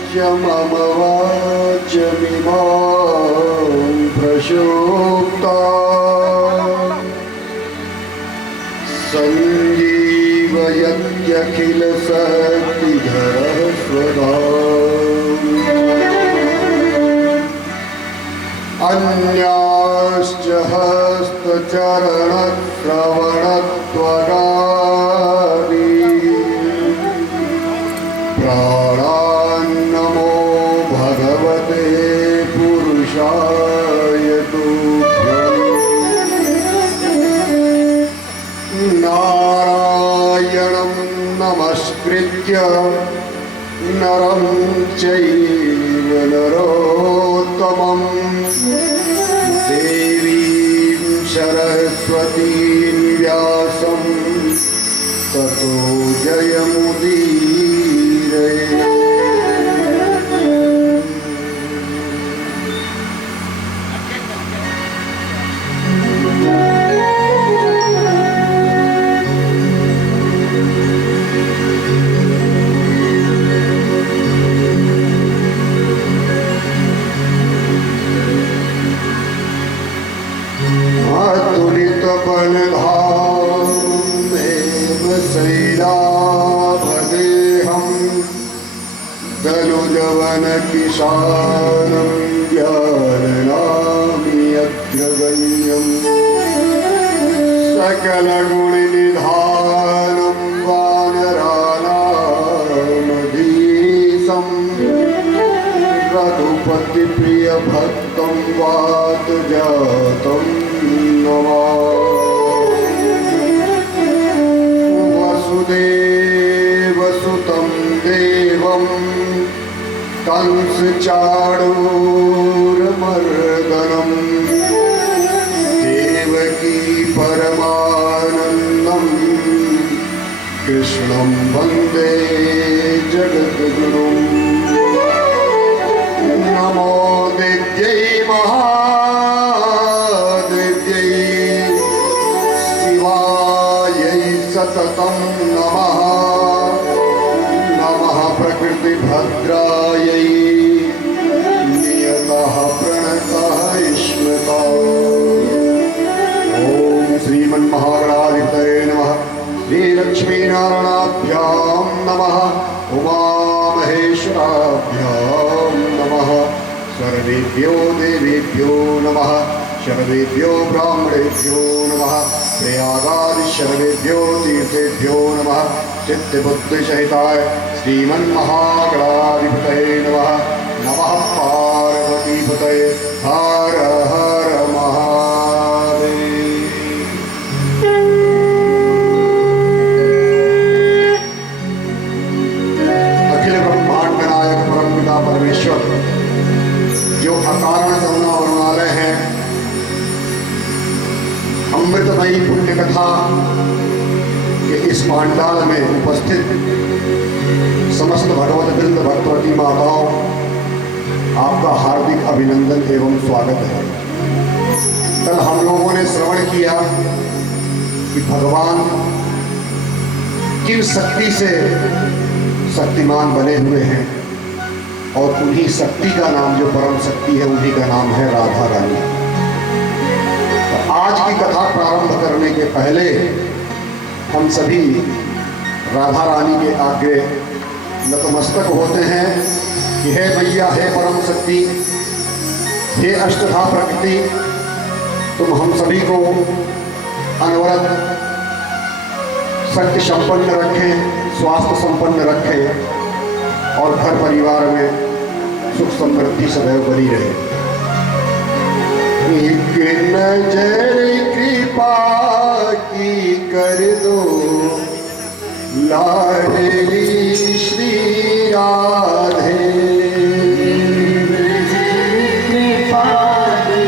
मम वाचमिमां प्रशोक्ता संजीवयत्यखिल शक्तिधरः स्वधा अन्याश्च हस्तचरणश्रवणत्वगादि प्राणान्नमो भगवते पुरुषाय तुभ्यं नारायणं नमस्कृत्य नरं चैव नरोत्तमं देवीं सरस्वतीं व्यासं ततो जयमुदीरये। बलधामेव शैलाभदेहं दनुजवनकिशानं ज्ञाननामि अग्रगण्यं सकलगुणनिधानं वानराणामधीशं रघुपतिप्रियभक्तं वातजातं वसुदेवसुतं देवं कंसचाणूरमर्दनं देवकी परमानन्दं कृष्णं वन्दे जगद्गुरुं। नमो देव्यै सततं नमः। नमः प्रकृतिभद्रायै नियतः प्रणतः स्मृता। ॐ श्रीमन्महागणाधिपतये नमः। श्रीलक्ष्मीनारायणाभ्यां नमः। उमामहेश्वराभ्यां नमः। सर्वेभ्यो देवेभ्यो नमः। शर्वेभ्यो ब्राह्मणेभ्यो नमः। प्रयागादिशर्वेभ्यो तीर्थेभ्यो नमः। चित्तबुद्धिसहिताय श्रीमन्महागणाधिपतये नमः। नमः पार्वतीपतये हर हर महादेव। अखिल ब्रह्मांड नायक परमपिता परमेश्वर जो अकारण करुणा वर्णालय है, अमृतमयी पुण्य कथा के इस पांडाल में उपस्थित समस्त भगवत वृंद भक्तवती माताओं, आपका हार्दिक अभिनंदन एवं स्वागत है। कल हम लोगों ने श्रवण किया कि भगवान किन शक्ति से शक्तिमान बने हुए हैं और उन्हीं शक्ति का नाम, जो परम शक्ति है, उन्हीं का नाम है राधा रानी। आज की कथा प्रारंभ करने के पहले हम सभी राधा रानी के आगे नतमस्तक होते हैं कि हे मैया, हे परम शक्ति, हे अष्टधा प्रकृति, तुम हम सभी को अनवरत शक्ति संपन्न रखें, स्वास्थ्य संपन्न रखें और घर परिवार में सुख समृद्धि सदैव बनी रहे। एक नजर कृपा की कर दो लाडली श्री राधे। कृपा की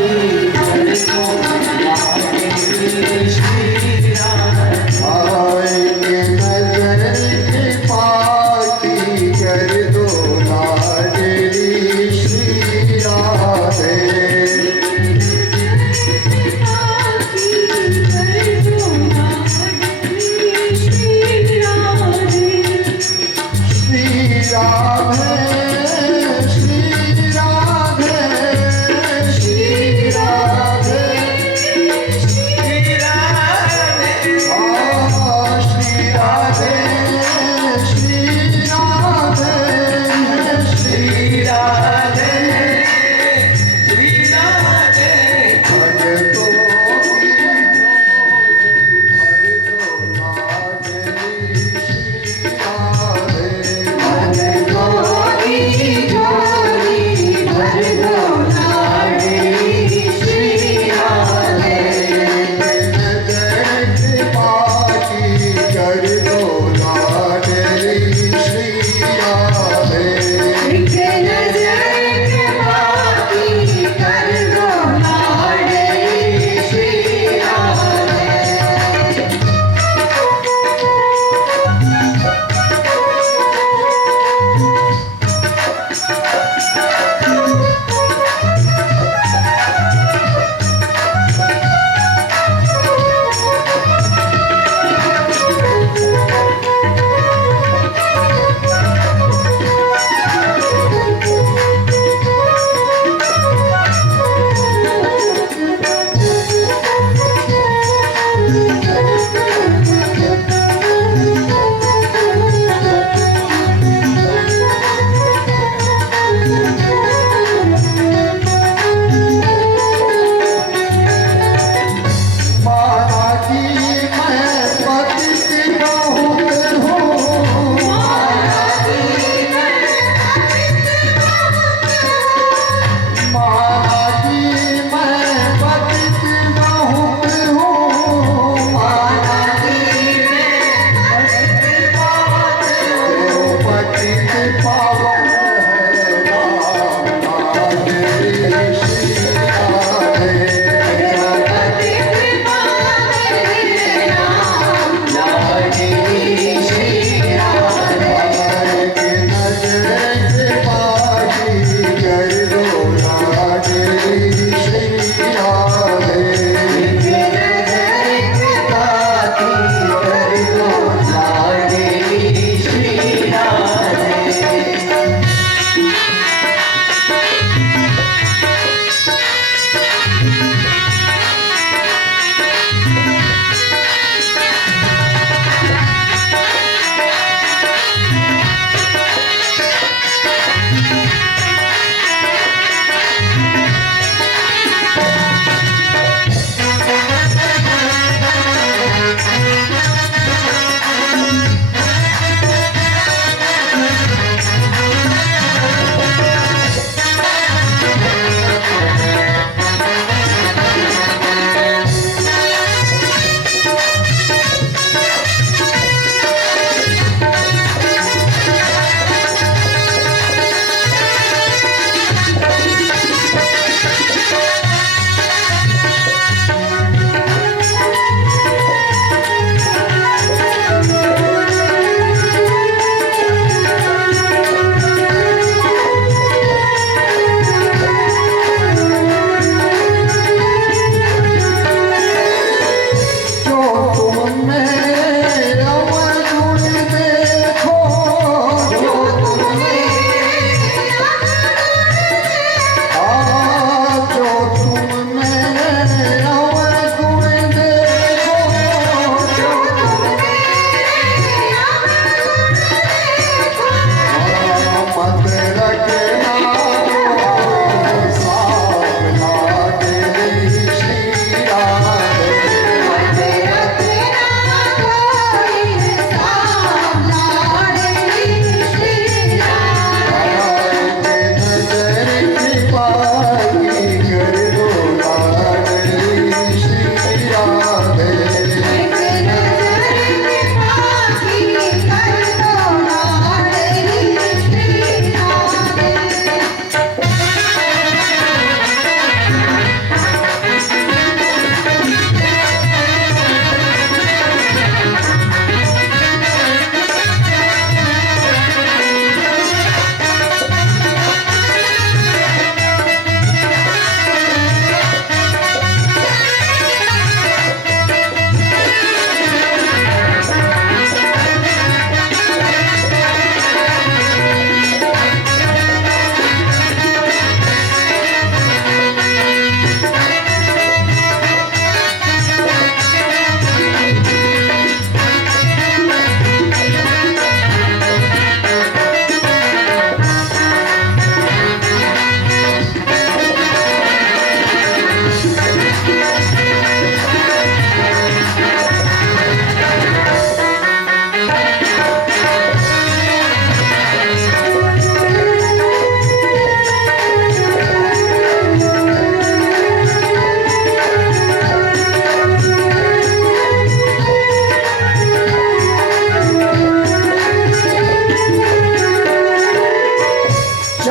कर दो लाडली श्री राधे। एक नजर कृपा की कर दो लाडली श्री राधे।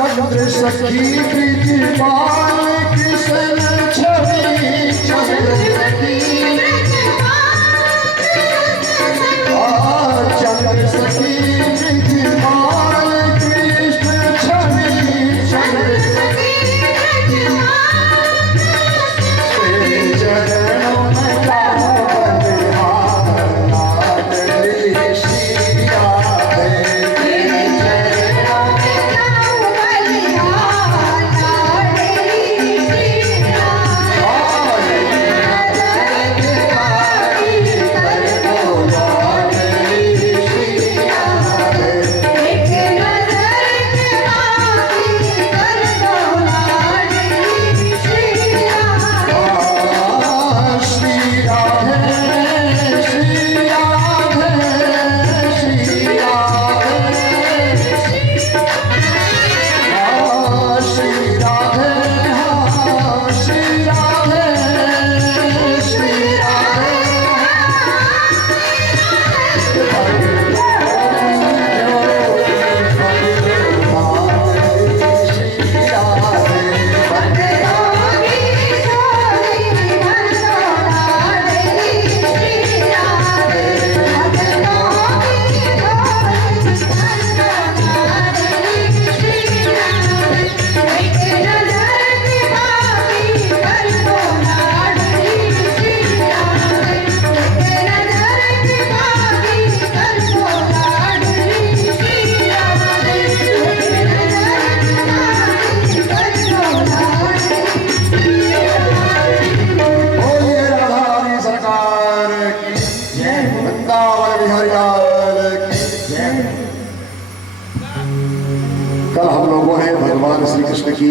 चंद्र सखी ब्रिजपाल कृष्ण छवि चंद्र सखी चंद्र सखी ब्रिजपाल कृष्ण छवि चंद्र चरणों में कल हम लोगों ने भगवान श्री कृष्ण की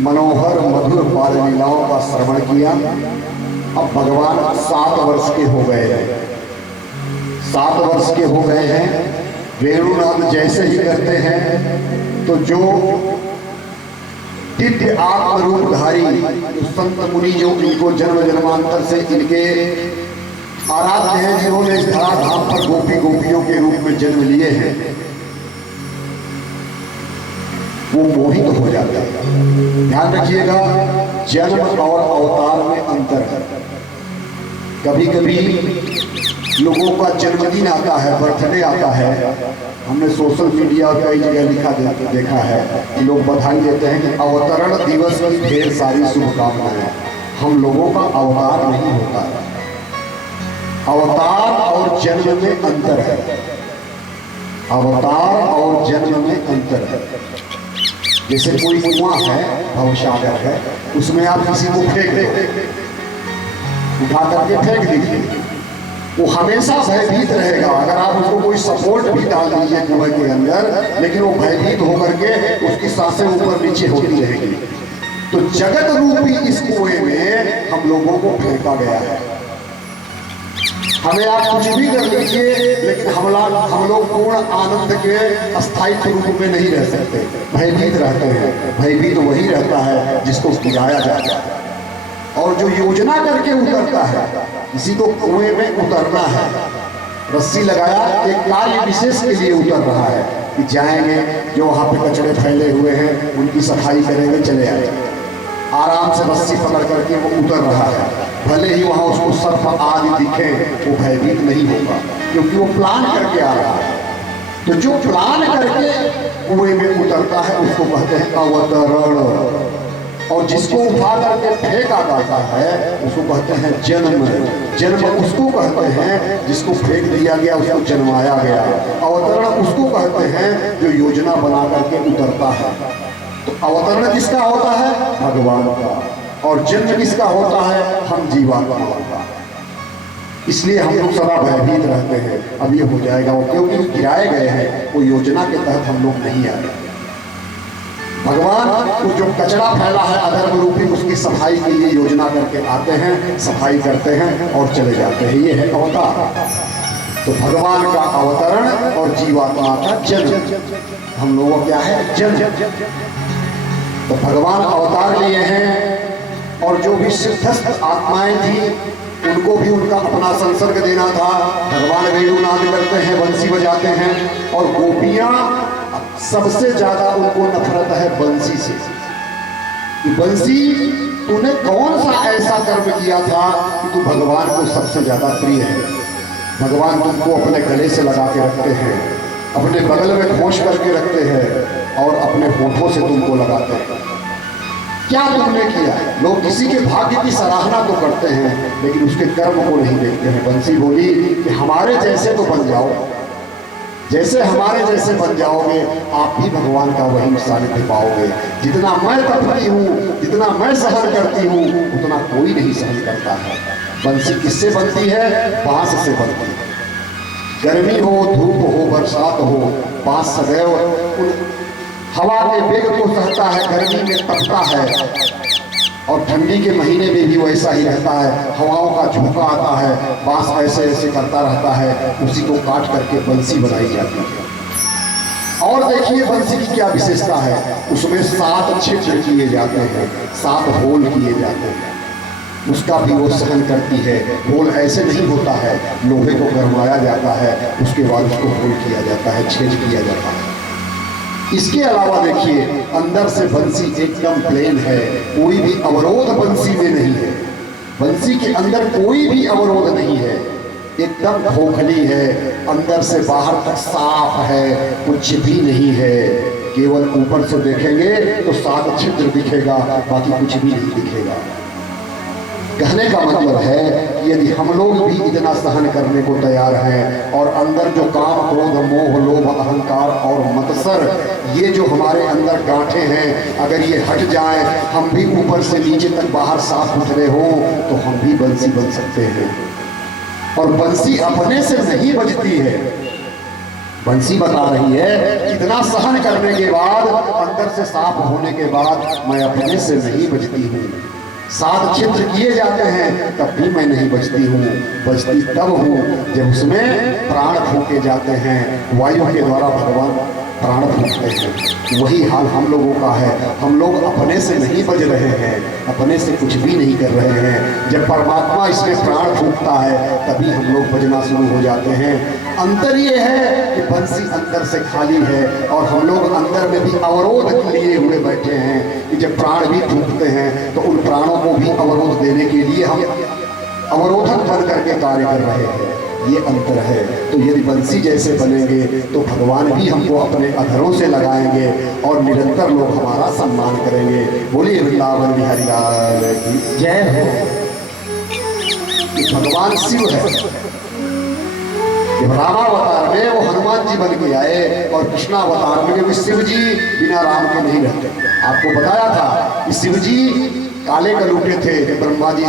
मनोहर मधुर बाल लीलाओं का श्रवण किया। अब भगवान 7 वर्ष के हो गए हैं, 7 वर्ष के हो गए हैं। वेणुनाद जैसे ही करते हैं तो जो दिव्य आत्म रूपधारी संत मुनि जो इनको जन्म जन्मांतर से इनके आराध्य हैं, जिन्होंने इस धराधाम पर गोपी गोपियों के रूप में जन्म लिए हैं, वो मोहित हो जाता है। ध्यान रखिएगा, जन्म और अवतार में अंतर है। कभी कभी लोगों का जन्मदिन आता है, बर्थडे आता है, हमने सोशल मीडिया और कई जगह देखा है कि लोग बधाई देते हैं कि अवतरण दिवस की ढेर सारी शुभकामनाएं। हम लोगों का अवतार नहीं होता है। अवतार और जन्म में अंतर है। अवतार और जन्म में अंतर है। जैसे कोई कुआं है, भवसागर है, उसमें आप किसी को फेंक दो, उठा करके फेंक दीजिए, वो हमेशा भयभीत रहेगा। अगर आप उसको कोई सपोर्ट भी डाल दीजिए कुएं के अंदर, लेकिन वो भयभीत होकर के उसकी सांसें ऊपर नीचे होती रहेगी। तो जगत रूपी इस कुएं में हम लोगों को फेंका गया है। हमें आप कुछ भी कर लीजिए, लेकिन हम लोग पूर्ण आनंद के अस्थायी रूप में नहीं रह सकते, भयभीत रहते हैं। भयभीत वही रहता है जिसको गिराया जाता है। और जो योजना करके उतरता है, किसी को कुएं में उतरना है, रस्सी लगाया, एक कार्य विशेष के लिए उतर रहा है कि जाएंगे, जो वहाँ पे कचरे फैले हुए हैं उनकी सफाई करेंगे, चले आएंगे। आराम से रस्सी पकड़ करके वो उतर रहा है, भले ही वहाँ उसको सर्फ आदि दिखे, वो भयभीत नहीं होगा, क्योंकि वो प्लान करके आ रहा है। तो जो प्लान करके कुएं में उतरता है उसको कहते हैं अवतरण। और जिसको उठा करके फेंका जाता है उसको कहते हैं जन्म। जन्म उसको कहते हैं जिसको फेंक दिया गया, उसको जन्माया गया। अवतरण उसको कहते हैं जो योजना बना करके उतरता है। तो अवतरण किसका होता है? भगवान का। और जन्म किसका होता है? हम जीवात्मा का। इसलिए हम लोग सदा भयभीत रहते हैं, अब ये हो जाएगा, वो क्योंकि गिराए गए हैं, वो योजना के तहत हम लोग नहीं आए। भगवान वो जो कचरा फैला है अधर्म रूपी, उसकी सफाई के लिए योजना करके आते हैं, सफाई करते हैं और चले जाते हैं। ये है अवतार। तो भगवान का अवतरण और जीवात्मा का जन्म। हम लोगों क्या है? जन्म। तो भगवान अवतार लिए हैं, और जो भी सिद्धस्थ आत्माएं थी उनको भी उनका अपना संसर्ग देना था। भगवान वेणुनाद करते हैं, बंसी बजाते हैं, और गोपियां सबसे ज्यादा उनको नफरत है बंसी से। कि बंसी, तूने कौन सा ऐसा कर्म किया था कि तू भगवान को सबसे ज्यादा प्रिय है। भगवान तुमको अपने गले से लगा के रखते हैं, अपने बगल में खोश करके रखते हैं और अपने होठों से तुमको लगाते हैं। क्या तुमने किया? लोग किसी के भाग्य की सराहना तो करते हैं लेकिन उसके कर्म को नहीं देखते हैं। बंसी बोली कि हमारे जैसे तो बन जाओ, जैसे हमारे जैसे बन जाओगे आप भी भगवान का वही सानिध्य पाओगे। जितना मैं तपती हूँ, जितना मैं सहन करती हूँ, उतना कोई नहीं सहन करता है। बंसी किससे बनती है? बांस से बनती है। गर्मी हो, धूप हो, बरसात हो, बांस सदैव हवा के वेग को सहता है, गर्मी में तपता है और ठंडी के महीने में भी वैसा ही रहता है। हवाओं का झोंका आता है, बांस ऐसे ऐसे करता रहता है, उसी को काट करके बंसी बनाई जाती है। और देखिए बंसी की क्या विशेषता है, उसमें 7 छिद्र किए जाते हैं, 7 होल किए जाते हैं। उसका भी वो सहन करती है। होल ऐसे नहीं होता है, लोहे को गरमाया जाता है, उसके बाद उसको होल किया जाता है, छेद किया जाता है। इसके अलावा देखिए अंदर से बंसी एकदम प्लेन है, कोई भी अवरोध बंसी में नहीं है। बंसी के अंदर कोई भी अवरोध नहीं है, एकदम खोखली है, अंदर से बाहर तक साफ है, कुछ भी नहीं है। केवल ऊपर से देखेंगे तो 7 छिद्र दिखेगा, बाकी कुछ भी नहीं दिखेगा। कहने का मतलब है कि यदि हम लोग भी इतना सहन करने को तैयार हैं और अंदर जो काम, क्रोध, मोह, लोभ, अहंकार और मत्सर, ये जो हमारे अंदर गांठें हैं, अगर ये हट जाए, हम भी ऊपर से नीचे तक बाहर साफ सुथरे हों तो हम भी बंसी बन सकते हैं। और बंसी अपने से नहीं बजती है। बंसी बता रही है इतना सहन करने के बाद, अंदर से साफ होने के बाद मैं अपने से नहीं बजती हूँ। 7 छिद्र किए जाते हैं तब भी मैं नहीं बचती हूँ। बचती तब हूँ जब उसमें प्राण फूके जाते हैं, वायु के द्वारा भगवान प्राण फूकते हैं। वही हाल हम लोगों का है। हम लोग अपने से नहीं बज रहे हैं, अपने से कुछ भी नहीं कर रहे हैं। जब परमात्मा इसमें प्राण फूकता है तभी हम लोग बजना शुरू हो जाते हैं। अंतर ये है कि बंसी अंदर से खाली है और हम लोग अंदर में भी अवरोध लिए हुए बैठे हैं कि जब प्राण भी फूकते हैं तो उन प्राणों को भी अवरोध देने के लिए हम अवरोधक बन करके कार्य कर रहे हैं। ये अंतर है। तो यदि बंसी जैसे बनेंगे तो भगवान भी हमको अपने अधरों से लगाएंगे और निरंतर लोग हमारा सम्मान करेंगे। बोलिए वृंदावन बिहारी लाल की जय हो। भगवान शिव है। जब रामावतार में वो हनुमान जी बन के आए और कृष्णावतार में, क्योंकि शिव जी बिना राम के नहीं रहते। आपको बताया था कि शिव जी काले कलूटे थे। जब ब्रह्मा जी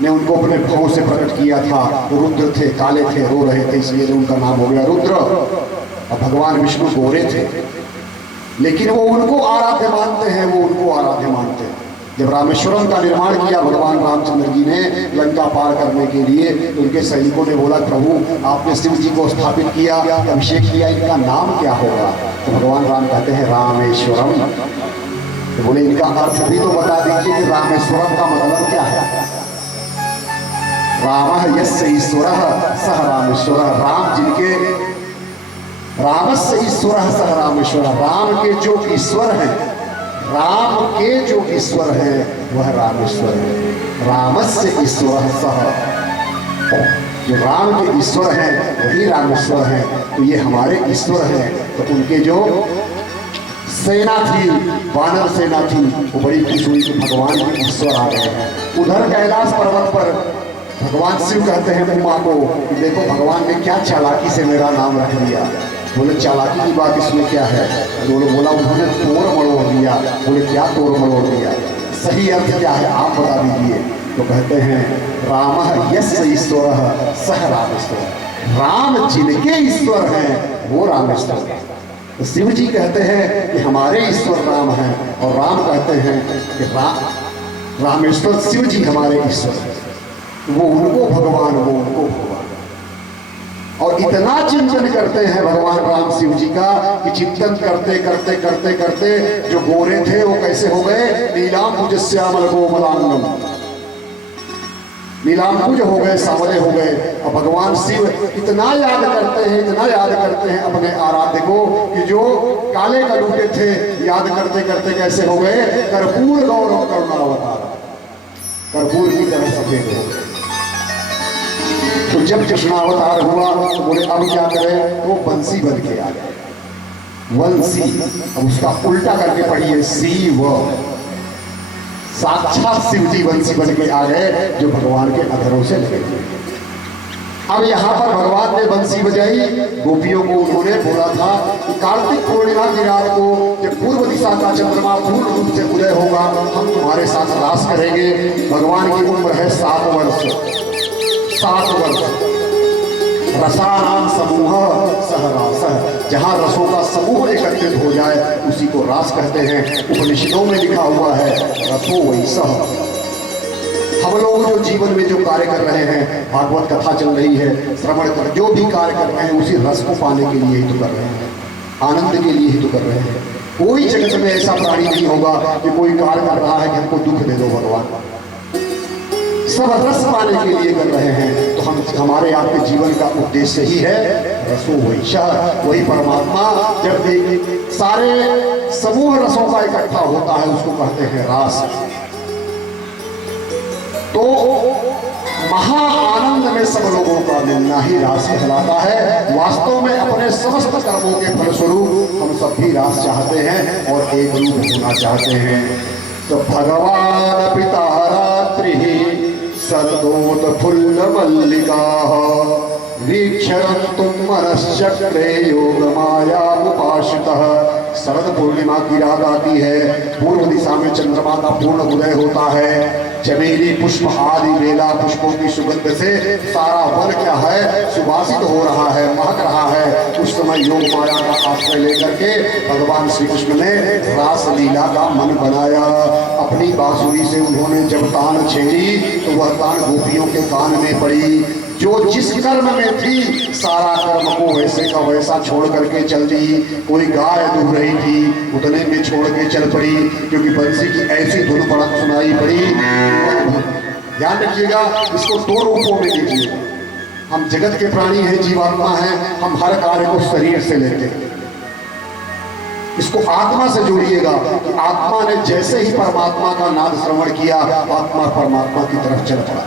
ने उनको अपने भौं से प्रकट किया था तो रुद्र थे, काले थे, रो रहे थे, इसलिए उनका नाम हो गया रुद्र। और भगवान विष्णु गोरे थे, लेकिन वो उनको आराध्य मानते हैं, वो उनको आराध्य मानते हैं। जब रामेश्वरम का निर्माण किया भगवान रामचंद्र जी ने लंका पार करने के लिए, तो उनके सैनिकों ने बोला प्रभु आपने शिव जी को स्थापित किया, अभिषेक किया, इनका नाम क्या होगा? तो भगवान राम कहते हैं रामेश्वरम। तो बोले इनका अर्थ भी तो बता दीजिए कि रामेश्वरम का मतलब क्या है? राम यस्य ईश्वरः सह रामेश्वरः। राम जिनके, रामस्य ईश्वरः सह रामेश्वरः। राम के जो ईश्वर हैं, राम के जो ईश्वर है वह रामेश्वर है। रामस्य ईश्वरः सह, जो राम के ईश्वर हैं वही रामेश्वर हैं। तो ये हमारे ईश्वर हैं। तो उनके जो सेना थी, वानर सेना थी, वो बड़ी खुश हुई कि भगवान के ईश्वर आ गए हैं। उधर कैलाश पर्वत पर भगवान शिव कहते हैं उमा को कि देखो भगवान ने क्या चालाकी से मेरा नाम रख दिया। बोले चालाकी की बात इसमें क्या है? बोला उन्होंने तोड़ मरोड़ दिया। बोले क्या तोड़ मरोड़ दिया? सही अर्थ क्या है आप बता दीजिए। तो कहते हैं राम यस्य ईश्वरः सह रामेश्वरः। राम जिनके ईश्वर हैं वो रामेश्वर है। तो शिव जी कहते हैं कि हमारे ईश्वर राम हैं और राम कहते हैं कि रामेश्वर शिव जी हमारे ईश्वर हैं। वो उनको भगवान, वो उनको भगवान। और इतना चिंतन करते हैं भगवान राम शिव जी का कि चिंतन करते करते करते करते जो गोरे थे वो कैसे हो गए? नीलांबुज श्यामल कोमलांगम। नीलांबुज हो गए, सांवले हो गए। और भगवान शिव इतना याद करते हैं अपने आराध्य को कि जो काले कलूटे थे, याद करते करते कैसे हो गए, कर्पूर गौरव करुणावतार, कर्पूर की तरह सफेद हो गए। तो जब कृष्णावतार हुआ तो बोले अब क्या करें, तो बंसी बन के आ गए, वंशी। अब उसका उल्टा करके पढ़िए, शिव, साक्षात शिव जी वंशी बन के आ गए, जो भगवान के अधरों से लगे थे। अब यहाँ पर भगवान ने बंसी बजाई, गोपियों को उन्होंने बोला था कि कार्तिक पूर्णिमा की रात को जब पूर्व दिशा का चंद्रमा पूर्ण रूप से उदय होगा, हम तुम्हारे साथ रास करेंगे। भगवान की उम्र है 7 वर्ष। 7 वर्ष। रसानाम समूह सहरास, जहाँ रसों का समूह एकत्रित हो जाए उसी को रास कहते हैं। उपनिषदों में लिखा हुआ है रसो वैसह। हम लोग जो जीवन में जो कार्य कर रहे हैं, भागवत कथा चल रही है, श्रवण कर, जो भी कार्य कर रहे हैं उसी रस को पाने के लिए ही तो कर रहे हैं, आनंद के लिए ही तो कर रहे हैं। कोई जगत में ऐसा प्राणी नहीं होगा कि कोई कार्य कर रहा है कि हमको दुख दे दो भगवान, सब रस पाने के लिए कर रहे हैं। तो हमारे आपके जीवन का उद्देश्य ही है रसो वैशाख, वही परमात्मा। जब एक सारे समूह रसों का इकट्ठा होता है उसको कहते हैं रास। तो महा आनंद में सब लोगों का मिलना ही रास कहलाता है। वास्तव में अपने समस्त कर्मों के फलस्वरूप हम सब भी रास चाहते हैं और एक रूप होना चाहते हैं। तो भगवान पिता रात्रि सदोत फुल्ल मल्लिका वीक्षरन्तुं मनश्चक्रे योग माया उपाश्रितः। शरद पूर्णिमा की रात आती है, पूर्व दिशा में चंद्रमा का पूर्ण उदय होता है, चमेली पुष्प आदि बेला पुष्पों की सुगंध से सारा वन क्या है, सुवासित हो रहा है, महक रहा है। उस समय योग माया का आश्रय लेकर के भगवान श्री कृष्ण ने रास लीला का मन बनाया। अपनी बांसुरी से उन्होंने जब तान छेड़ी तो वह तान गोपियों के कान में पड़ी। जो जिस कर्म में थी सारा कर्म को वैसे का वैसा छोड़ करके चल दी। कोई गाय दूह रही थी, उतने में छोड़ के चल पड़ी, क्योंकि बंसी की ऐसी धुन पड़क सुनाई पड़ी। ध्यान रखिएगा, इसको 2 रूपों में लीजिए। हम जगत के प्राणी हैं, जीवात्मा हैं, हम हर कार्य को शरीर से लेते हैं। इसको आत्मा से जोड़िएगा। आत्मा ने जैसे ही परमात्मा का नाद श्रवण किया, आत्मा परमात्मा की तरफ चल पड़ा।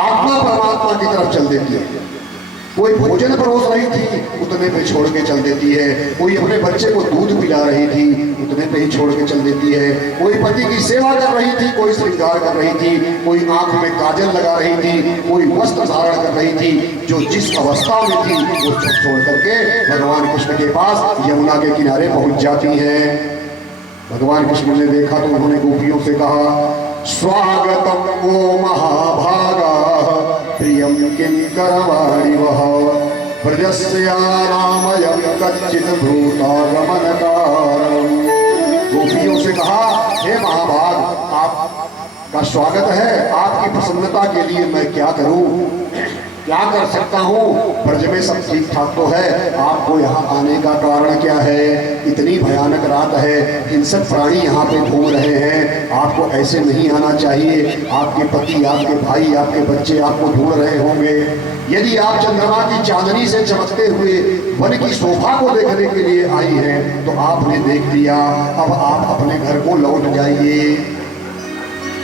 आत्मा परमात्मा की तरफ चल देती है। कोई भोजन परोस रही थी, उतने पे छोड़ के चल देती है। कोई अपने बच्चे को दूध पिला रही थी, उतने पे ही छोड़ के चल देती है। कोई पति की सेवा कर रही थी, कोई श्रृंगार कर रही थी, कोई आंख में काजल लगा रही थी, कोई वस्त्र धारण कर रही थी। जो जिस अवस्था में थी वो छोड़ करके भगवान कृष्ण के पास यमुना के किनारे पहुंच जाती है। भगवान कृष्ण ने देखा तो उन्होंने गोपियों से कहा, स्वागतम वो महाभागा प्रियम किं करवाणि वह प्रजस्या रामयं कच्चित् भूतागमनकारम्। गोपियों से कहा, हे महाभाग, आपका स्वागत है, आपकी प्रसन्नता के लिए मैं क्या करूं, क्या कर सकता हूँ। ब्रज में सब ठीक ठाक तो है, आपको यहाँ आने का कारण क्या है। इतनी भयानक रात है, हिंसक प्राणी यहाँ पे घूम रहे हैं, आपको ऐसे नहीं आना चाहिए। आपके पति, आपके भाई, आपके बच्चे आपको ढूंढ रहे होंगे। यदि आप चंद्रमा की चांदनी से चमकते हुए वन की शोभा को देखने के लिए आई हैं तो आपने देख लिया, अब आप अपने घर को लौट जाइए।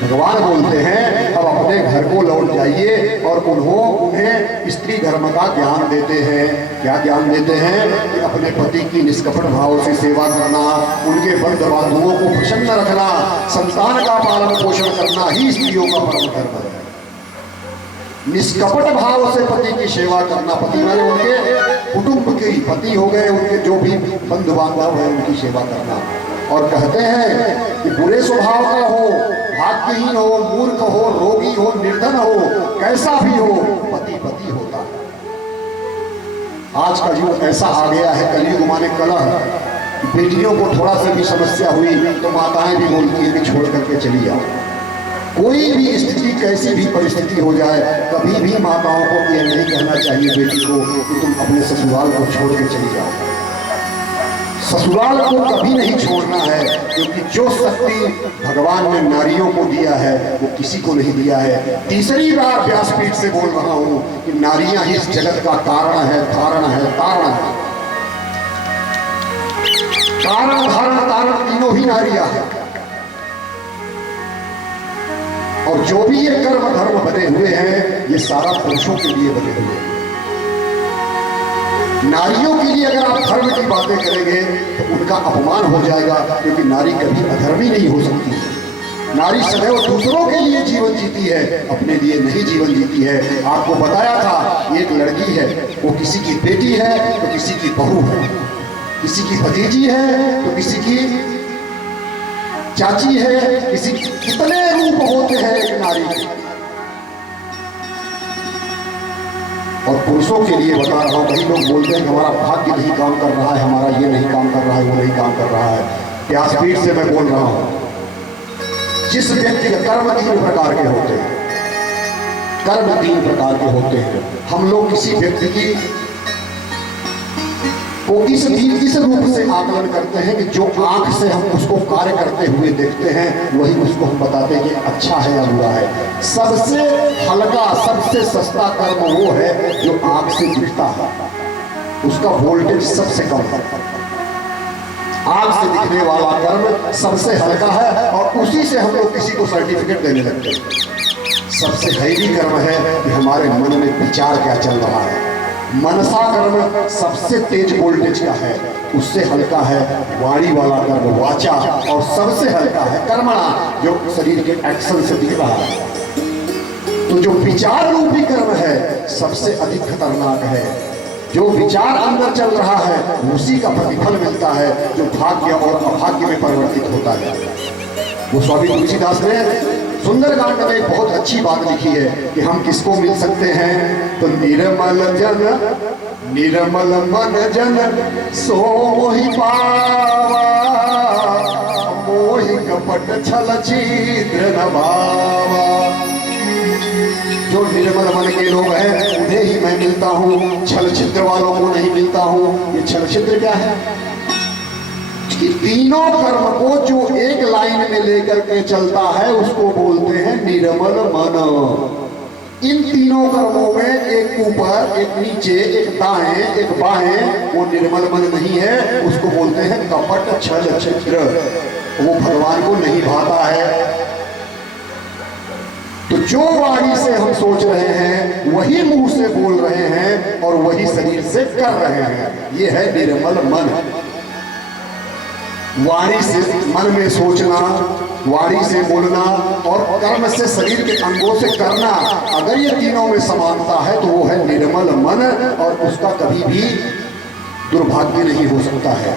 भगवान बोलते हैं अब अपने घर को लौट जाइए। और उन्हें स्त्री धर्म का ज्ञान देते हैं। क्या ज्ञान देते हैं कि अपने पति की निष्कपट भाव से सेवा करना, उनके बंधु बांधवों को प्रसन्न रखना, संतान का पालन पोषण करना ही स्त्रियों का परम धर्म है। निष्कपट भाव से पति की सेवा करना, पति माने उनके कुटुंब की, पति हो गए उनके जो भी बंधु बांधव है उनकी सेवा करना। और कहते हैं कि बुरे स्वभाव का हो, भाग्यहीन हो, मूर्ख हो, रोगी हो, निर्धन हो, कैसा भी हो, पति पति होता है। आज का युग ऐसा आ गया है, कलयुग माने कलह। बेटियों को थोड़ा सा भी समस्या हुई तो माताएं भी बोलती है कि छोड़ करके चली जाओ। कोई भी स्थिति, कैसी भी परिस्थिति हो जाए, कभी भी माताओं को यह नहीं कहना चाहिए बेटी को कि तुम अपने ससुराल को छोड़ के चली जाओ। ससुराल को कभी नहीं छोड़ना है। क्योंकि जो शक्ति भगवान ने नारियों को दिया है वो किसी को नहीं दिया है। तीसरी बार व्यासपीठ से बोल रहा हूं कि नारियां ही इस जगत का कारण है, धारण है, तारण है। कारण, धारण, तारण तीनों ही नारियां हैं। और जो भी ये कर्म धर्म बने हुए हैं ये सारा पुरुषों के लिए बने हुए हैं। नारियों के लिए अगर आप धर्म की बातें करेंगे तो उनका अपमान हो जाएगा, क्योंकि नारी कभी अधर्मी नहीं हो सकती है। नारी सदैव दूसरों के लिए जीवन जीती है, अपने लिए नहीं जीवन जीती है। आपको बताया था एक लड़की है, वो किसी की बेटी है तो किसी की बहू है, किसी की भतीजी है तो किसी की चाची है, किसी कितने रूप होते हैं एक नारी के। और पुरुषों के लिए बता रहा हूं, कई लोग बोलते हैं कि हमारा भाग्य नहीं काम कर रहा है, हमारा ये नहीं काम कर रहा है, वो नहीं काम कर रहा है। व्यासपीठ से मैं बोल रहा हूं, जिस व्यक्ति का कर्म 3 प्रकार के होते हैं, कर्म 3 प्रकार के होते हैं। हम लोग किसी व्यक्ति की वो इस रूप से आकलन करते हैं कि जो आंख से हम उसको कार्य करते हुए देखते हैं वही उसको हम बताते हैं कि अच्छा है या बुरा है। सबसे हल्का, सबसे सस्ता कर्म वो है जो आंख से दिखता है, उसका वोल्टेज सबसे कम है। आंख से दिखने वाला कर्म सबसे हल्का है और उसी से हम लोग किसी को सर्टिफिकेट देने लगते हैं। सबसे हैवी कर्म है कि हमारे मन में विचार क्या चल रहा है। मनसा कर्म सबसे तेज वोल्टेज का है, उससे हल्का है वाणी वाला कर्म, वाचा, और सबसे हल्का है कर्मणा, जो शरीर के एक्शन से दिख रहा है। तो जो विचार रूपी कर्म है सबसे अधिक खतरनाक है। जो विचार अंदर चल रहा है उसी का प्रतिफल मिलता है, जो भाग्य और अभाग्य में परिवर्तित होता है। वो स्वामी तुलसीदास ने सुंदरकांड में एक बहुत अच्छी बात लिखी है कि हम किसको मिल सकते हैं। तो निर्मल जन, निर्मल मन जन सो मोहि पावा, मोहि कपट छल छिद्र न भावा। जो निर्मल मन के लोग हैं उन्हें ही मैं मिलता हूँ, छल छिद्र वालों को नहीं मिलता हूँ। ये छल छिद्र क्या है कि तीनों कर्म को जो एक लाइन में लेकर के चलता है उसको बोलते हैं निर्मल मन। इन तीनों कर्मों में एक ऊपर, एक नीचे, एक दाएं, एक बाएं, वो निर्मल मन नहीं है, उसको बोलते हैं कपट छल छिद्र। वो भगवान को नहीं भाता है। तो जो वाणी से हम सोच रहे हैं वही मुंह से बोल रहे हैं और वही शरीर से कर रहे हैं, ये है निर्मल मन। वाणी से मन में सोचना, वाणी से बोलना और कर्म से शरीर के अंगों से करना, अगर ये तीनों में समानता है तो वो है निर्मल मन, और उसका कभी भी दुर्भाग्य नहीं हो सकता है।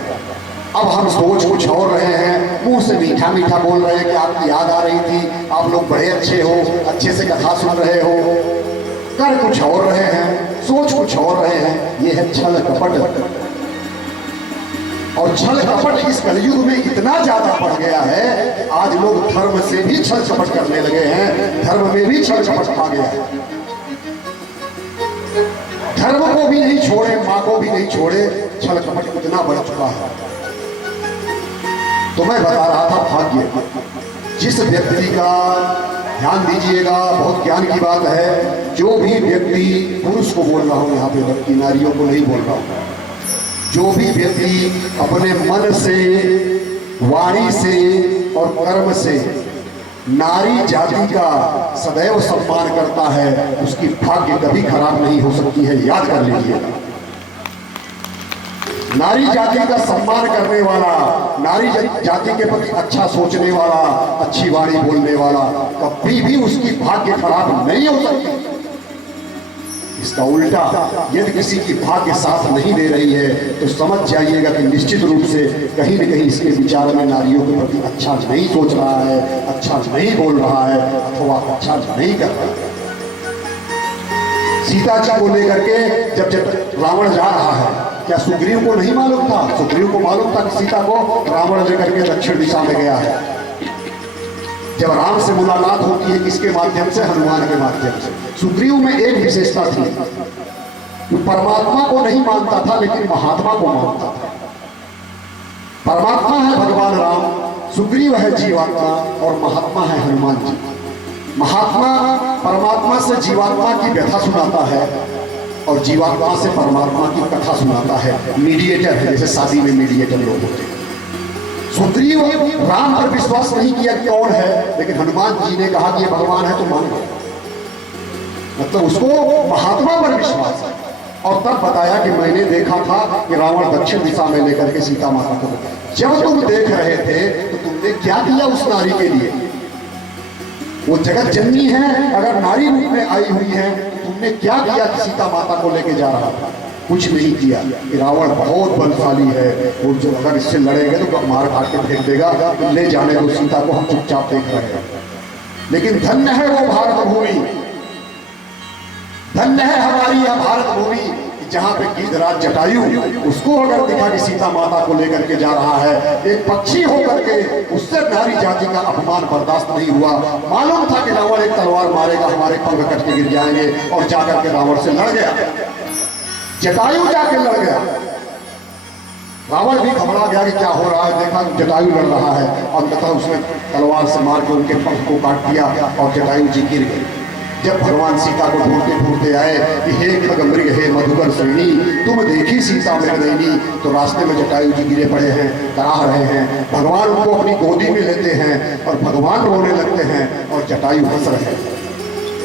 अब हम सोच कुछ और रहे हैं, मुंह से मीठा मीठा बोल रहे हैं कि आपकी याद आ रही थी, आप लोग बड़े अच्छे हो, अच्छे से कथा सुन रहे हो, कर कुछ और रहे हैं, सोच कुछ और रहे हैं। ये है छल कपट। और छल कपट इस कलयुग में इतना ज्यादा बढ़ गया है, आज लोग धर्म से भी छल कपट करने लगे हैं, धर्म में भी छल कपट आ गया है। धर्म को भी नहीं छोड़े, माँ को भी नहीं छोड़े, छल कपट इतना बढ़ चुका है। तो मैं बता रहा था भाग्य, जिस व्यक्ति का, ध्यान दीजिएगा बहुत ज्ञान की बात है, जो भी व्यक्ति, पुरुष को बोल रहा हूं यहाँ पे, व्यक्ति नारियों को नहीं बोल रहा हूं, जो भी व्यक्ति अपने मन से, वाणी से और कर्म से नारी जाति का सदैव सम्मान करता है, उसकी भाग्य कभी खराब नहीं हो सकती है, याद कर लीजिए। नारी जाति का सम्मान करने वाला, नारी जाति के प्रति अच्छा सोचने वाला, अच्छी वाणी बोलने वाला, कभी भी उसकी भाग्य खराब नहीं हो सकती। इसका उल्टा, यदि किसी की भाग्य साथ नहीं दे रही है तो समझ जाइएगा कि निश्चित रूप से कहीं न कहीं इसके विचार में नारियों के प्रति अच्छा नहीं सोच रहा है, अच्छा नहीं बोल रहा है, अथवा अच्छा नहीं कर रहा है। सीता जी को लेकर के जब रावण जा रहा है, क्या सुग्रीव को नहीं मालूम था? सुग्रीव को मालूम था कि सीता को रावण लेकर के दक्षिण दिशा में गया है। जब राम से मुलाकात होती है किसके माध्यम से? हनुमान के माध्यम से। सुग्रीव में एक विशेषता थी, वो परमात्मा को नहीं मानता था लेकिन महात्मा को मानता था। परमात्मा है भगवान राम, सुग्रीव है जीवात्मा और महात्मा है हनुमान जी। महात्मा परमात्मा से जीवात्मा की व्यथा सुनाता है और जीवात्मा से परमात्मा की कथा सुनाता है। मीडिएटर है, जैसे शादी में मीडिएटर लोग होते हैं। सुग्रीव राम पर विश्वास नहीं किया कौन है, लेकिन हनुमान जी ने कहा कि ये भगवान है तो मान गए, मतलब उसको महात्मा पर विश्वास है। और तब बताया कि मैंने देखा था कि रावण दक्षिण दिशा में लेकर के सीता माता को, जब तुम देख रहे थे तो तुमने क्या किया उस नारी के लिए? वो जगत जननी है, अगर नारी रूप में आई हुई है तो तुमने क्या किया कि सीता माता को लेके जा रहा था? कुछ नहीं किया। रावण बहुत बलशाली है, वो जो अगर इससे लड़ेंगे तो मार काट के फेंक देगा, तो ले जाने दो सीता को, हम चुपचाप देख रहे हैं। लेकिन धन्य है वो भारत भूमि, धन्य है हमारी यह भारत भूमि, जहां पे गिद्धराज जटायु उसको अगर दिखा कि सीता माता को लेकर के जा रहा है, एक पक्षी होकर के उससे नारी जाति का अपमान बर्दाश्त नहीं हुआ। मालूम था कि रावण एक तलवार मारेगा, हमारे पंख कट के गिर जाएंगे, और जाकर के रावण से लड़ गया। जटायु जाके लड़ गया, रावण भी घबरा गया कि क्या हो रहा है। देखा जटायु लड़ रहा है, और तथा उसने तलवार से मार के उनके पंख को काट दिया और जटायु जी गिर गए। जब भगवान सीता को ढूंढते ढूंढते आए कि हे खगमृग हे मधुकर श्रेणी, तुम देखी सीता मृगनयनी, तो रास्ते में जटायु जी गिरे पड़े हैं, कराह रहे हैं। भगवान उनको अपनी गोदी में लेते हैं और भगवान रोने लगते हैं और जटायु हंस रहे हैं।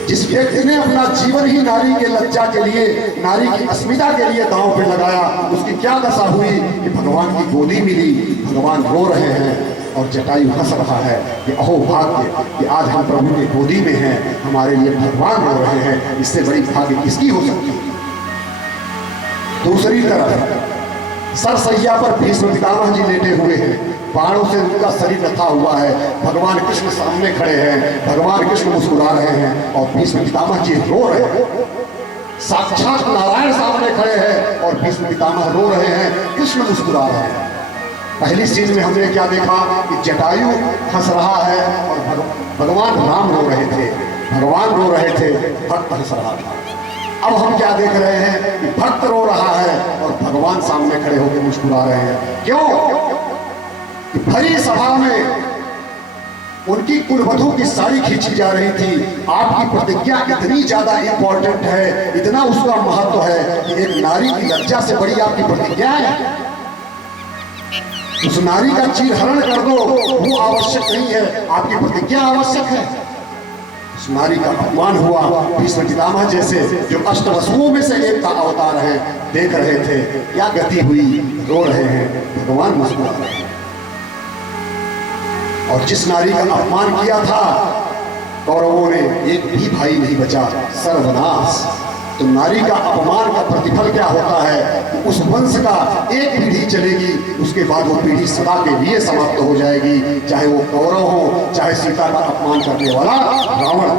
जिस व्यक्ति ने अपना जीवन ही नारी के लज्जा के लिए, नारी की अस्मिता के लिए दांव पे लगाया, उसकी क्या दशा हुई कि भगवान की गोदी मिली, भगवान रो रहे हैं और जटायु हंस रहा है कि अहो भाग्य कि आज हम प्रभु की गोदी में हैं, हमारे लिए भगवान रो रहे हैं, इससे बड़ी भाग्य किसकी हो सकती है। दूसरी तरफ सरसैया पर भीष्म पितामह जी लेटे हुए हैं, बाणों से उनका शरीर रथा हुआ है, भगवान कृष्ण सामने खड़े हैं, भगवान कृष्ण मुस्कुरा रहे हैं और भीष्म पितामह जी रो रहे हैं। साक्षात नारायण सामने खड़े हैं और भीष्म पितामह रो रहे हैं, कृष्ण मुस्कुरा रहे हैं। पहली सीन में हमने क्या देखा कि जटायु हंस रहा है और भगवान राम रो रहे थे, भगवान रो रहे थे, भक्त हंस रहा था। अब हम क्या देख रहे हैं कि भक्त रो रहा है और भगवान सामने खड़े होकर मुस्कुरा रहे हैं। क्यों? कि भरी सभा में उनकी कुलवधू की साड़ी खींची जा रही थी। आपकी प्रतिज्ञा इतनी ज्यादा इंपॉर्टेंट है, इतना उसका महत्व है कि एक नारी की लज्जा से बड़ी आपकी प्रतिज्ञा है। उस नारी का चीरहरण कर दो, वो आवश्यक नहीं है, आपकी प्रतिज्ञा आवश्यक है। उस नारी का अपमान हुआ। भीष्म पितामह जैसे जो अष्टवसुओं में से एक का अवतार है, देख रहे थे क्या गति हुई, रो रहे हैं, भगवान मुस्कुरा रहे हैं। और जिस नारी का अपमान किया था कौरवों ने, एक भी भाई नहीं बचा, सर्वनाश। तो नारी का अपमान का प्रतिफल क्या होता है कि उस वंश का एक पीढ़ी चलेगी, उसके बाद वो पीढ़ी सदा के लिए समाप्त हो जाएगी, चाहे वो कौरव हो, चाहे सीता का अपमान करने वाला रावण।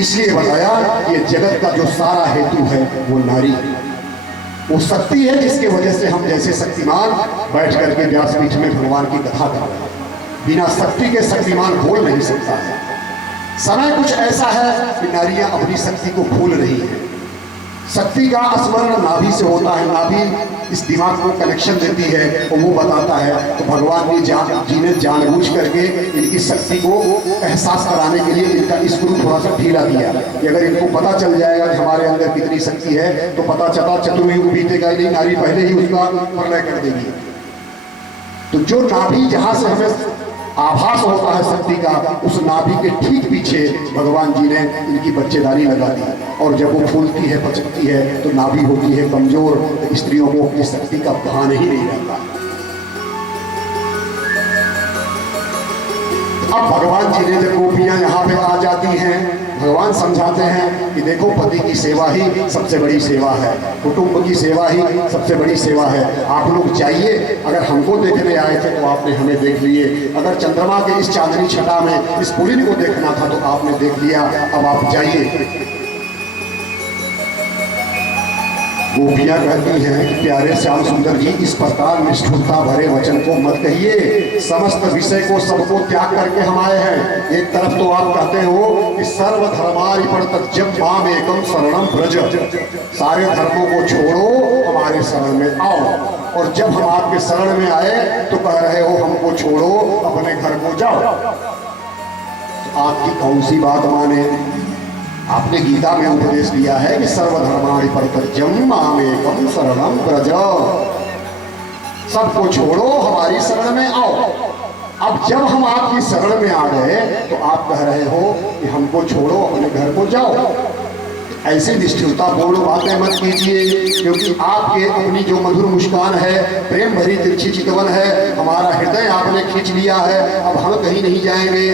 इसलिए बताया ये जगत का जो सारा हेतु है वो नारी, वो शक्ति है जिसके वजह से हम जैसे शक्तिमान बैठ करके व्यासपीठ में भगवान की कथा कर रहे हैं। बिना शक्ति के शक्तिमान बोल नहीं सकता है। समय कुछ ऐसा है कि नारियां अपनी शक्ति को भूल रही हैं। शक्ति का स्मरण नाभि से होता है, नाभि इस दिमाग को कनेक्शन देती है और वो बताता है। तो भगवान ने जानबूझ करके इनकी शक्ति को एहसास कराने के लिए इनका स्क्रू थोड़ा सा ढीला किया कि अगर इनको पता चल जाएगा कि हमारे अंदर कितनी शक्ति है तो पता चला चतुर्युग बीतेगा नहीं, नारी पहले ही उसका प्रलय कर देगी। तो जो नाभि जहां से हमें आभास होता है शक्ति का, उस नाभि के ठीक पीछे भगवान जी ने इनकी बच्चेदानी लगा दी। और जब वो फूलती है, पचकती है, तो नाभि होती है कमजोर, तो स्त्रियों को अपनी शक्ति का भान ही नहीं रहता। अब भगवान जी ने जब गोपियां यहाँ पे आ जाती हैं, भगवान समझाते हैं कि देखो पति की सेवा ही सबसे बड़ी सेवा है, कुटुंब की सेवा ही सबसे बड़ी सेवा है। आप लोग जाइए, अगर हमको देखने आए थे तो आपने हमें देख लिए, अगर चंद्रमा के इस चांदनी छटा में इस पुलिन को देखना था तो आपने देख लिया, अब आप जाइए। गोपियां कहती हैं कि प्यारे श्याम सुंदर जी, इस प्रकार निष्ठुरता भरे वचन को मत कहिए। समस्त विषय को सबको त्याग करके हम आए हैं। एक तरफ तो आप कहते हो कि सर्वधर्मारि परित्यज्य माम एकम शरणम व्रज, सारे धर्मों को छोड़ो हमारे शरण में आओ। और जब हम आपके शरण में आए तो कह रहे हो हमको छोड़ो अपने घर को जाओ। तो आपकी कौन सी बात माने? आपने गीता में उपदेश दिया है कि सर्वधर्माणि परित्यज्यम मामेकम शरणम व्रज, सबको छोड़ो हमारी शरण में आओ। अब जब हम आपकी शरण में आ गए तो आप कह रहे हो कि हमको छोड़ो अपने घर को जाओ। ऐसी निष्ठुरतापूर्ण बातें मत कीजिए, क्योंकि आपके अपनी जो मधुर मुस्कान है, प्रेम भरी तिरछी चितवन है, हमारा हृदय आपने खींच लिया है। अब हम कहीं नहीं जाएंगे।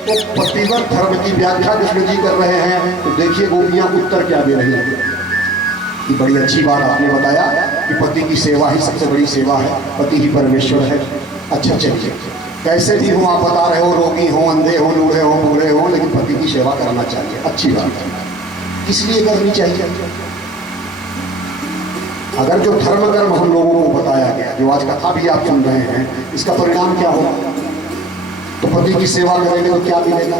तो पतिव्रत धर्म की व्याख्या कृष्ण जी कर रहे हैं। तो देखिए गोपियां उत्तर क्या दे रही हैं। कि बड़ी अच्छी बात आपने बताया कि पति की सेवा ही सबसे बड़ी सेवा है, पति ही परमेश्वर है। अच्छा चलिए, कैसे भी हो आप बता रहे हो, रोगी हो, अंधे हो, लूढ़े हो, बूढ़े हो, लेकिन पति की सेवा करना चाहिए। अच्छी बात है, इसलिए करनी चाहिए। अगर जो धर्म कर्म हम लोगों को बताया गया, जो आज कथा भी आप सुन रहे हैं, इसका परिणाम क्या होगा? तो पति की सेवा करेंगे तो क्या मिलेगा?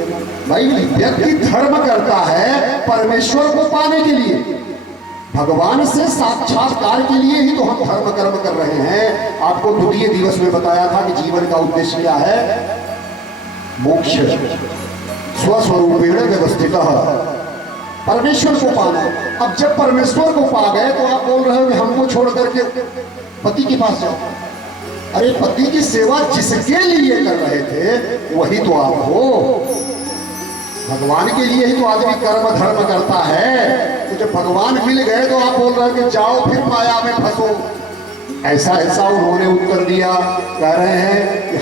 भाई व्यक्ति धर्म करता है परमेश्वर को पाने के लिए, भगवान से साक्षात्कार के लिए ही तो हम धर्म कर्म कर रहे हैं। आपको द्वितीय दिवस में बताया था कि जीवन का उद्देश्य क्या है? मोक्ष, स्वस्वरूपेण व्यवस्थित, परमेश्वर को पाना। अब जब परमेश्वर को पा गए तो आप बोल रहे हो कि हमको छोड़ करके पति के पास जाओ। अरे पति की सेवा जिसके लिए कर रहे थे वही तो आप हो। भगवान के लिए ही तो आदमी कर्म धर्म करता है। तो जब भगवान मिल गए तो आप बोल रहे हो कि जाओ फिर माया में फंसो। ऐसा उन्होंने उत्तर दिया। कह रहे हैं कि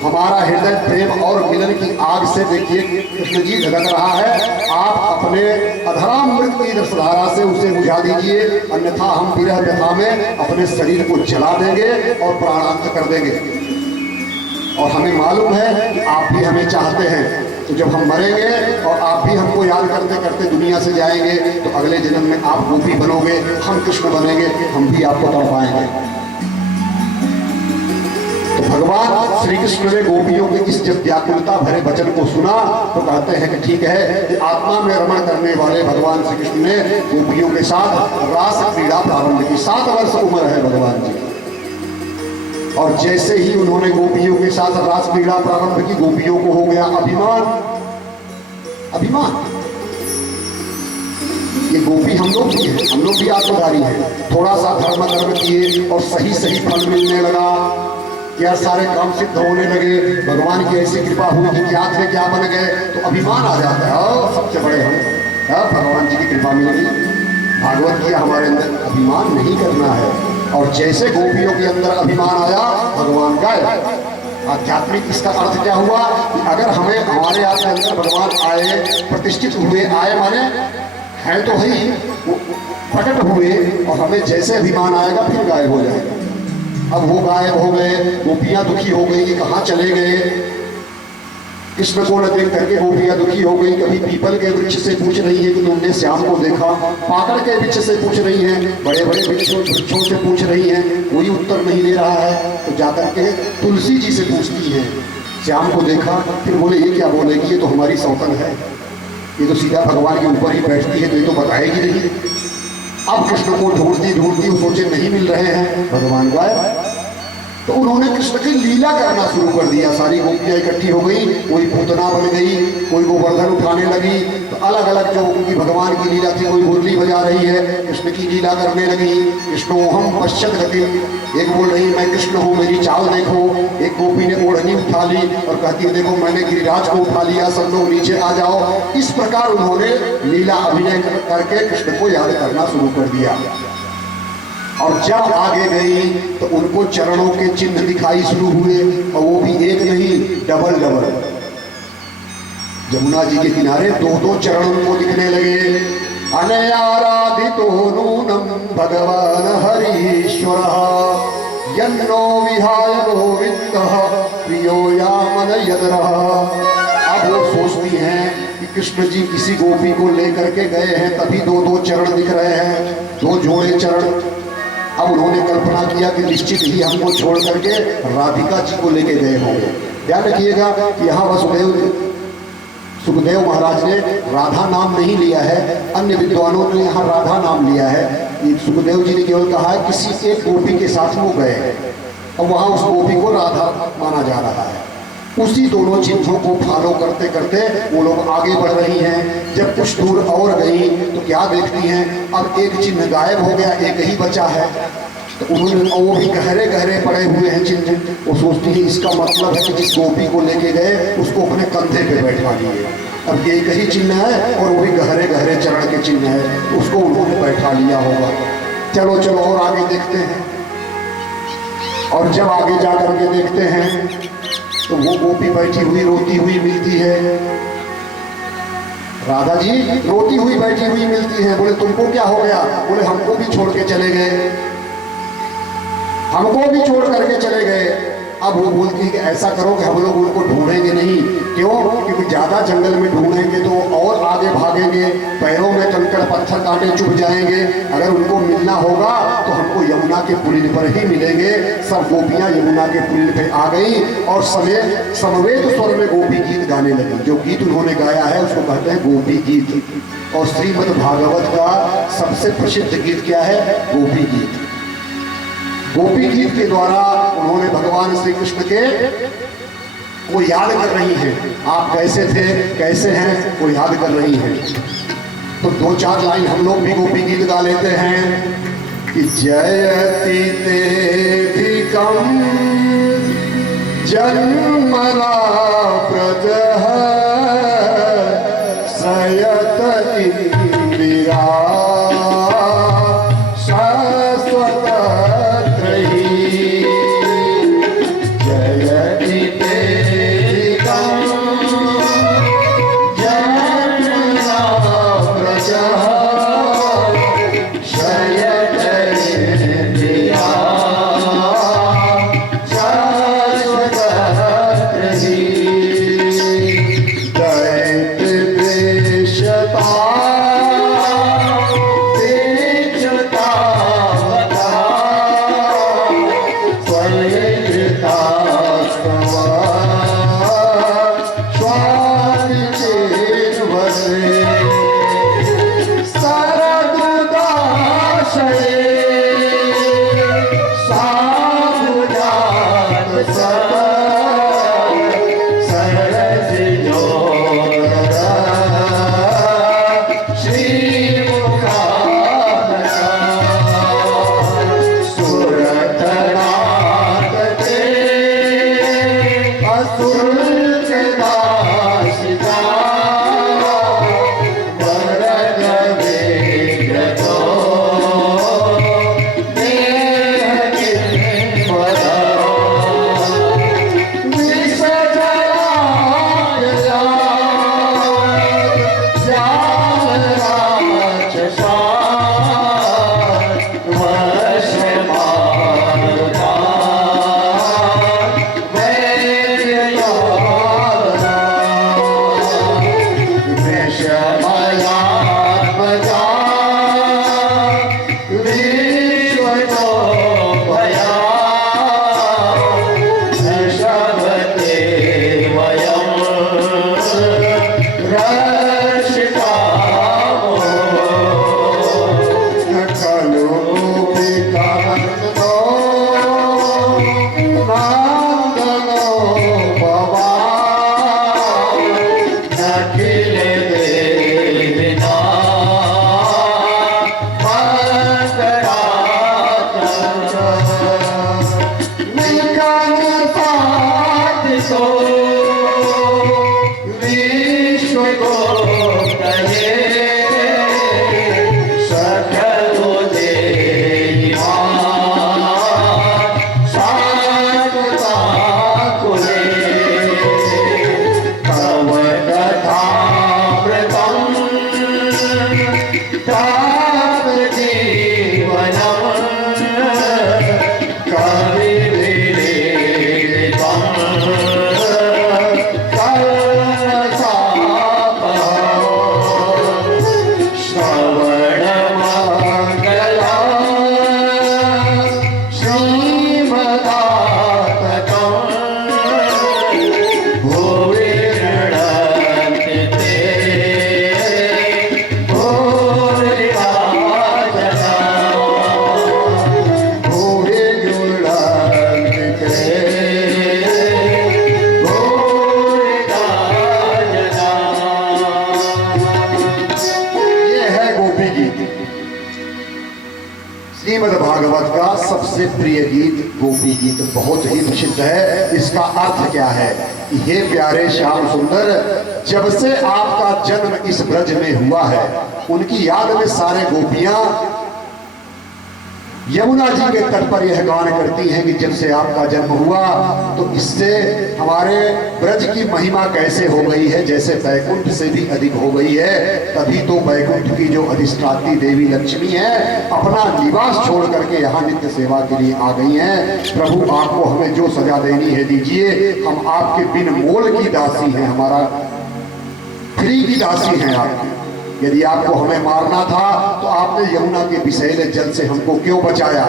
हमारा हृदय प्रेम और मिलन की आग से देखिए कृष्ण जी धधक रहा है। आप अपने अधरामृत की रसधारा से उसे बुझा दीजिए, अन्यथा हम विरह व्यथा में अपने शरीर को जला देंगे और प्राणांत कर देंगे। और हमें मालूम है कि आप भी हमें चाहते हैं। तो जब हम मरेंगे और आप भी हमको याद करते करते दुनिया से जाएंगे तो अगले जन्म में आप गोपी बनोगे, हम कृष्ण बनेंगे, हम भी आपको तड़पाएंगे। तो भगवान श्री कृष्ण ने गोपियों के इस जब व्याकुलता भरे वचन को सुना तो कहते हैं कि ठीक है कि आत्मा में रमण करने वाले भगवान श्री कृष्ण ने गोपियों के साथ रास क्रीड़ा प्रारंभ की। 7 वर्ष उम्र है भगवान जी, और जैसे ही उन्होंने गोपियों के साथ रास क्रीड़ा प्रारंभ की, गोपियों को हो गया अभिमान। ये गोपी हम लोग भी हैं, हम लोग भी आत्मधारी हैं। थोड़ा सा धर्म कर्म किए और सही फल मिलने लगा, क्या सारे काम सिद्ध होने लगे, भगवान की ऐसी कृपा हुई कि क्या थे क्या बन गए, तो अभिमान आ जाता है। और सबसे बड़े हम, भगवान जी की कृपा मिल गई। भागवत गीता हमारे अंदर अभिमान नहीं करना है। और जैसे गोपियों के अंदर अभिमान आया, भगवान गए। आध्यात्मिक इसका अर्थ क्या हुआ कि अगर हमें हमारे अंदर भगवान आए, प्रतिष्ठित हुए, आए माने हैं तो ही प्रकट हुए, और हमें जैसे अभिमान आएगा फिर गायब हो जाएगा। अब वो गायब हो गए, गोपियां दुखी हो गई कि कहाँ चले गए। कृष्ण को न देख करके गोपियां दुखी हो गई। कभी पीपल के वृक्ष से पूछ रही है कि तुमने श्याम को देखा, पाकड़ के वृक्ष से पूछ रही हैं, बड़े बड़े वृक्षों से पूछ रही हैं, कोई उत्तर नहीं दे रहा है। तो जाकर के तुलसी जी से पूछती है, श्याम को देखा? फिर बोले ये क्या बोलेगी, ये तो हमारी सौतन है, ये तो सीधा भगवान के ऊपर ही बैठती है, तो ये तो बताएगी नहीं। अब कृष्ण को ढूंढती सोचे नहीं मिल रहे हैं, भगवान गायब। तो उन्होंने कृष्ण की लीला करना शुरू कर दिया। सारी गोपियां इकट्ठी हो गई, कोई पूतना बन गई, कोई गोवर्धन उठाने लगी। तो अलग अलग जो उनकी भगवान की लीला थी, कोई मुरली बजा रही है, कृष्ण की लीला करने लगी। कृष्णोहम पश्चात गति, एक बोल रही मैं कृष्ण हूँ, मेरी चाल देखो। एक गोपी ने ओढ़नी उठा ली और कहती है देखो मैंने गिरिराज को उठा लिया, सब लोग नीचे आ जाओ। इस प्रकार उन्होंने लीला अभिनय करके कृष्ण को याद करना शुरू कर दिया। और जब आगे गई तो उनको चरणों के चिन्ह दिखाई शुरू हुए, और वो भी एक नहीं, डबल। जमुना जी के किनारे 2-2 चरण उनको दिखने लगे। अनयाराधितो नूनम भगवान हरीश्वरः यन्नो विहाय गोविंदः प्रियो यामन यदरः। अब वो सोचती हैं कि कृष्ण जी किसी गोपी को लेकर के गए हैं, तभी दो दो चरण दिख रहे हैं, दो जोड़े चरण। अब उन्होंने कल्पना किया कि निश्चित ही हमको छोड़ करके राधिका जी को लेके गए होंगे। ध्यान रखिएगा, यहाँ सुखदेव महाराज ने राधा नाम नहीं लिया है, अन्य विद्वानों ने यहाँ राधा नाम लिया है। सुखदेव जी ने केवल कहा है किसी एक गोपी के साथ वो गए हैं और वहाँ उस गोपी को राधा माना जा रहा है। उसी दोनों चिन्हों को फॉलो करते करते वो लोग आगे बढ़ रही हैं। जब कुछ दूर और गई तो क्या देखती हैं, अब एक चिन्ह गायब हो गया, एक ही बचा है। तो उन्होंने, वो भी गहरे गहरे पड़े हुए हैं चिन्ह। वो सोचती है इसका मतलब है कि जिस गोपी को लेके गए उसको अपने कंधे पे बैठा लिए। अब एक ही चिन्ह है और वो भी गहरे गहरे चरण के चिन्ह है, उसको उन्होंने बैठा लिया होगा। चलो चलो और आगे देखते हैं। और जब आगे जा करके देखते हैं तो वो गोपी बैठी हुई रोती हुई मिलती है। राधा जी रोती हुई बैठी हुई मिलती है। बोले तुमको क्या हो गया? बोले हमको भी छोड़ के चले गए, हमको भी छोड़ करके चले गए। अब वो बोलती है कि ऐसा करो कि हम लोग उनको ढूंढेंगे नहीं। क्यों? क्योंकि ज्यादा जंगल में ढूंढेंगे तो और आगे भागेंगे, पैरों में कंकड़ पत्थर कांटे चुभ जाएंगे। अगर उनको मिलना होगा तो हमको यमुना के पुलिन पर ही मिलेंगे। सब गोपियां यमुना के पुलिन पे आ गई और समवेत स्वर में गोपी गीत गाने लगी। जो गीत उन्होंने गाया है उसको कहते हैं गोपी गीत। और श्रीमद् भागवत का सबसे प्रसिद्ध गीत क्या है? गोपी गीत। गोपी गीत के द्वारा उन्होंने भगवान श्री कृष्ण के वो याद कर रही हैं। आप कैसे थे, कैसे हैं, वो याद कर रही हैं। तो दो चार लाइन हम लोग भी गोपी गीत गा लेते हैं कि जयति तेधिकं जन्मना प्रजः सयत इंदिरा प्रिय गीत गोपी गीत बहुत ही प्रसिद्ध है। इसका अर्थ क्या है? हे प्यारे श्याम सुंदर, जब से आपका जन्म इस ब्रज में हुआ है, उनकी याद में सारे गोपियां यमुना जी के तट पर यह गान करती हैं कि जब से आपका जन्म हुआ तो इससे हमारे ब्रज की महिमा कैसे हो गई है, जैसे बैकुंठ से भी अधिक हो गई है। तभी तो बैकुंठ की जो अधिष्ठात्री देवी लक्ष्मी है, अपना निवास छोड़ करके यहाँ नित्य सेवा के लिए आ गई हैं। प्रभु, आपको हमें जो सजा देनी है दीजिए, हम आपके बिन मोल की दासी हैं, हमारा फ्री की दासी हैं आपकी। यदि आपको हमें मारना था तो आपने यमुना के विषैले जल से हमको क्यों बचाया?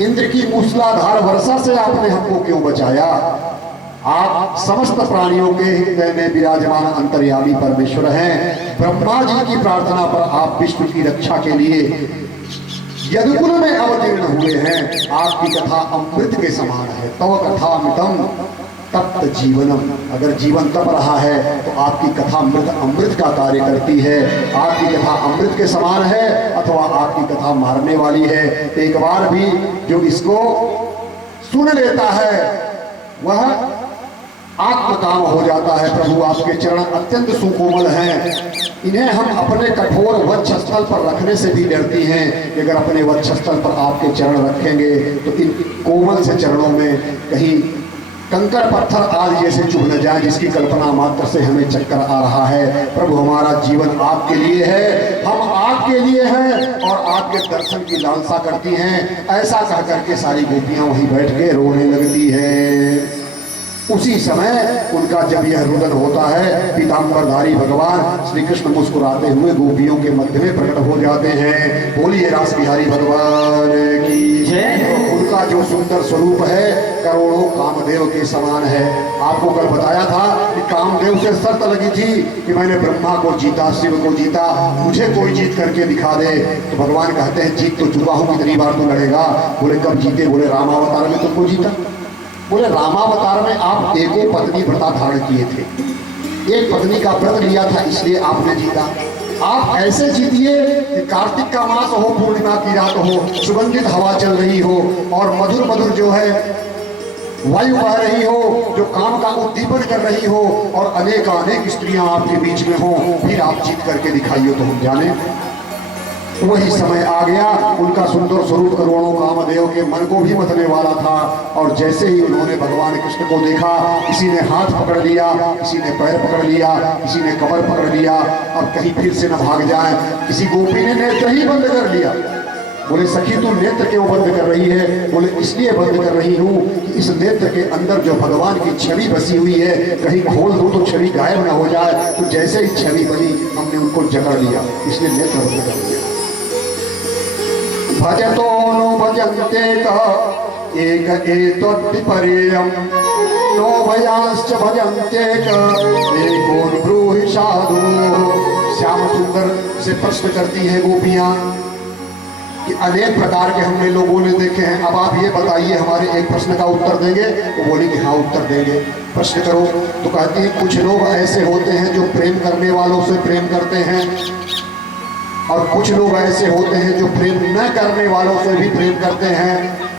इंद्र की मूसलाधार वर्षा से आपने हमको क्यों बचाया? आप समस्त प्राणियों के हृदय में विराजमान अंतर्यामी परमेश्वर हैं। ब्रह्मा जी की प्रार्थना पर आप विश्व की रक्षा के लिए यदुकुल में अवतीर्ण हुए हैं। आपकी कथा अमृत के समान है। तव कथा अमृतम तप्त जीवनम। अगर जीवन तप रहा है तो आपकी कथा अमृत का कार्य करती है। आपकी कथा अमृत के समान है अथवा आपकी कथा मारने वाली है। एक बार भी जो इसको सुन लेता है वह आत्मकाम हो जाता है। प्रभु, आपके चरण अत्यंत सुकोमल हैं। इन्हें हम अपने कठोर वक्षस्थल पर रखने से भी डरती हैं कि अगर अपने वक्षस्थल पर आपके चरण रखेंगे तो इन कोमल से चरणों में कहीं कंकर पत्थर आदि जैसे चुभ न जाए, जिसकी कल्पना मात्र से हमें चक्कर आ रहा है। प्रभु, हमारा जीवन आपके लिए है, हम आपके लिए हैं और आपके दर्शन की लालसा करती हैं। ऐसा कह करके सारी गोपियां वहीं बैठ के रोने लगती हैं। उसी समय उनका जब यह रुदन होता है, पीताम्बरधारी भगवान श्री कृष्ण मुस्कुराते हुए गोपियों के मध्य में प्रकट हो जाते हैं। बोलिए रास बिहारी भगवान की जय। उनका जो सुंदर स्वरूप है करोड़ों कामदेव के समान है। आपको कल बताया था कि कामदेव से शर्त लगी थी कि मैंने ब्रह्मा को जीता, शिव को जीता, मुझे कोई जीत करके दिखा दे। तो भगवान कहते हैं जीत तो चुका हूं, कितनी बार तो लड़ेगा? बोले कब जीते? बोले रामावतार में तुमको जीता। बोले रामावतार में आप एको पत्नी व्रता धारण किए थे, एक पत्नी का व्रत लिया था, इसलिए आपने जीता। आप ऐसे जीतिए कि कार्तिक का मास हो, पूर्णिमा की रात हो, सुगंधित हवा चल रही हो और मधुर मधुर जो है वायु बह रही हो, जो काम का उद्दीपन कर रही हो और अनेक स्त्रियां आपके बीच में हो, फिर आप जीत करके दिखाइए तो हम जाने। वही समय आ गया। उनका सुंदर स्वरूप करोड़ों कामदेव के मन को भी मतने वाला था। और जैसे ही उन्होंने भगवान कृष्ण को देखा, किसी ने हाथ पकड़ लिया, किसी ने पैर पकड़ लिया, किसी ने कमर पकड़ लिया, अब कहीं फिर से न भाग जाए। किसी गोपी ने नेत्र ही बंद कर लिया। बोले सखी तू नेत्र क्यों बंद कर रही है? बोले इसलिए बंद कर रही हूँ कि इस नेत्र के अंदर जो भगवान की छवि बसी हुई है, कहीं खोल दो तो छवि गायब न हो जाए। तो जैसे ही छवि बनी हमने उनको जकड़ लिया, इसलिए नेत्र बंद कर दिया। भजतो नो भजन्ते क एक एतद्विपर्ययम् नो भयांश्च भजन्ते क एको ब्रूहि साधु। श्याम सुंदर से प्रश्न करती है गोपियां कि अनेक प्रकार के हमने लोगों ने देखे हैं, अब आप ये बताइए हमारे एक प्रश्न का उत्तर देंगे? वो बोली कि हाँ उत्तर देंगे। प्रश्न करो। तो कहती है कुछ लोग ऐसे होते हैं जो प्रेम करने वालों से प्रेम करते हैं और कुछ लोग ऐसे होते हैं जो प्रेम न करने वालों से भी प्रेम करते हैं।